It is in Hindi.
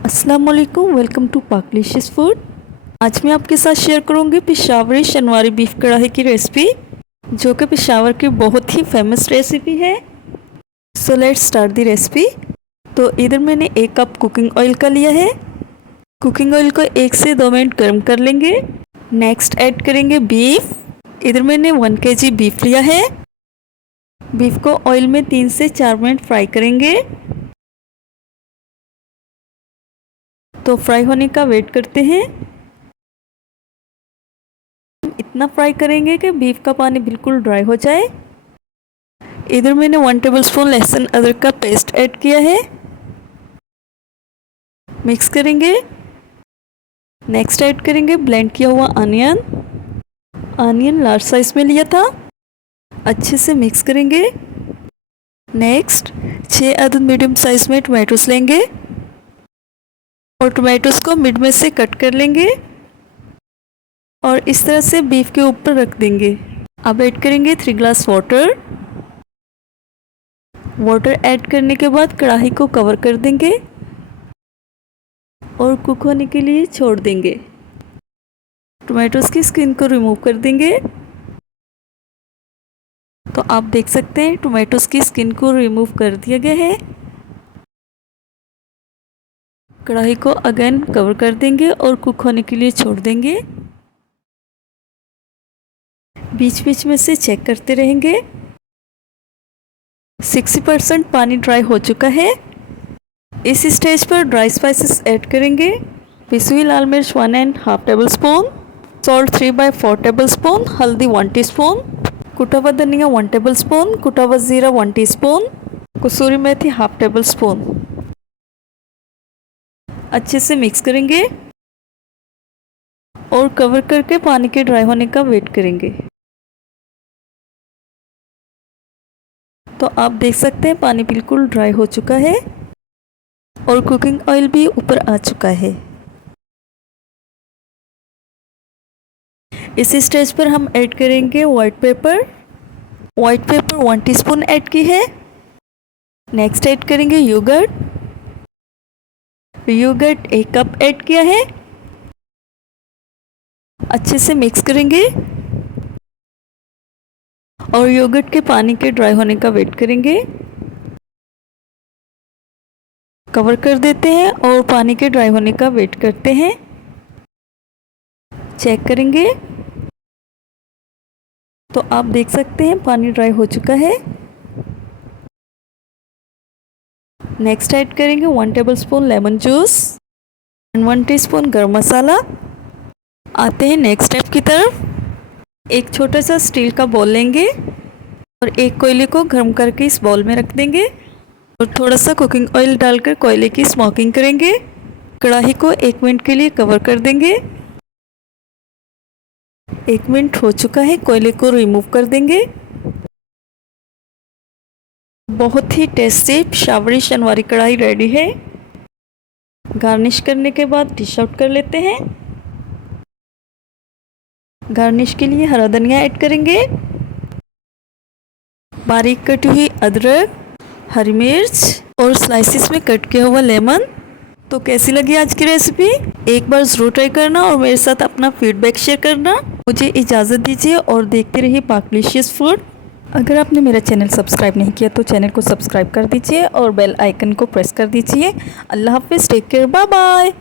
अस्सलाम वालेकुम, वेलकम टू पाकलिशियस फूड। आज मैं आपके साथ शेयर करूंगी पेशावरी शनवारी बीफ कढ़ाई की रेसिपी, जो कि पेशावर की बहुत ही फेमस रेसिपी है। So let's start the recipe. तो इधर मैंने 1 कप कुकिंग ऑयल का लिया है। कुकिंग ऑयल को 1 से 2 मिनट गर्म कर लेंगे। नेक्स्ट ऐड करेंगे बीफ। इधर मैंने 1 kg बीफ लिया है। बीफ को ऑयल में 3 से 4 मिनट फ्राई करेंगे। तो फ्राई होने का वेट करते हैं। इतना फ्राई करेंगे कि बीफ का पानी बिल्कुल ड्राई हो जाए। इधर मैंने 1 टेबलस्पून लहसुन अदरक का पेस्ट ऐड किया है। मिक्स करेंगे। नेक्स्ट ऐड करेंगे ब्लेंड किया हुआ अनियन। अनियन लार्ज साइज में लिया था। अच्छे से मिक्स करेंगे। नेक्स्ट 6 अदद मीडियम साइज में टमाटोस लेंगे और टमाटोस को मिड में से कट कर लेंगे और इस तरह से बीफ के ऊपर रख देंगे। अब ऐड करेंगे 3 ग्लास वाटर। वाटर ऐड करने के बाद कढ़ाई को कवर कर देंगे और कुक होने के लिए छोड़ देंगे। टमाटोस की स्किन को रिमूव कर देंगे। तो आप देख सकते हैं टमाटोस की स्किन को रिमूव कर दिया गया है। कढ़ाई को अगेन कवर कर देंगे और कुक होने के लिए छोड़ देंगे। बीच बीच में से चेक करते रहेंगे। 60% पानी ड्राई हो चुका है। इस स्टेज पर ड्राई स्पाइसेस ऐड करेंगे। पिसी हुई लाल मिर्च 1.5 टेबलस्पून, सॉल्ट 3/4 टेबलस्पून, हल्दी 1 टीस्पून, कुटा हुआ धनिया 1 टेबलस्पून, कुटा हुआ जीरा 1 टीस्पून, कसूरी मेथी 1/2 टेबलस्पून। अच्छे से मिक्स करेंगे और कवर करके पानी के ड्राई होने का वेट करेंगे। तो आप देख सकते हैं पानी बिल्कुल ड्राई हो चुका है और कुकिंग ऑयल भी ऊपर आ चुका है। इस स्टेज पर हम ऐड करेंगे white paper. White paper 1 teaspoon add की है। नेक्स्ट ऐड करेंगे योगर्ट। योगर्ट 1 कप ऐड किया है। अच्छे से मिक्स करेंगे और योगर्ट के पानी के ड्राई होने का वेट करेंगे। कवर कर देते हैं और पानी के ड्राई होने का वेट करते हैं। चेक करेंगे तो आप देख सकते हैं पानी ड्राई हो चुका है। नेक्स्ट ऐड करेंगे 1 tablespoon lemon juice and 1 teaspoon गरम मसाला। आते हैं नेक्स्ट स्टेप की तरफ। एक छोटा सा स्टील का बॉल लेंगे और एक कोयले को गर्म करके इस बॉल में रख देंगे और थोड़ा सा कुकिंग ऑयल डालकर कोयले की स्मोकिंग करेंगे। कढ़ाई को 1 मिनट के लिए कवर कर देंगे। 1 मिनट हो चुका है। कोयले को रिमूव कर देंगे। बहुत ही टेस्टी पेशावरी शनवारी कढ़ाई रेडी है। गार्निश करने के बाद डिश आउट कर लेते हैं। गार्निश के लिए हरा धनिया ऐड करेंगे, बारीक कटी हुई अदरक, हरी मिर्च और स्लाइसिस में कट किया हुआ लेमन। तो कैसी लगी आज की रेसिपी? एक बार ज़रूर ट्राई करना और मेरे साथ अपना फीडबैक शेयर करना। मुझे इजाज़त दीजिए और देखते रहिए पाकलिशियस फूड। अगर आपने मेरा चैनल सब्सक्राइब नहीं किया तो चैनल को सब्सक्राइब कर दीजिए और बेल आइकन को प्रेस कर दीजिए। अल्लाह हाफिज़, टेक केयर, बाय बाय।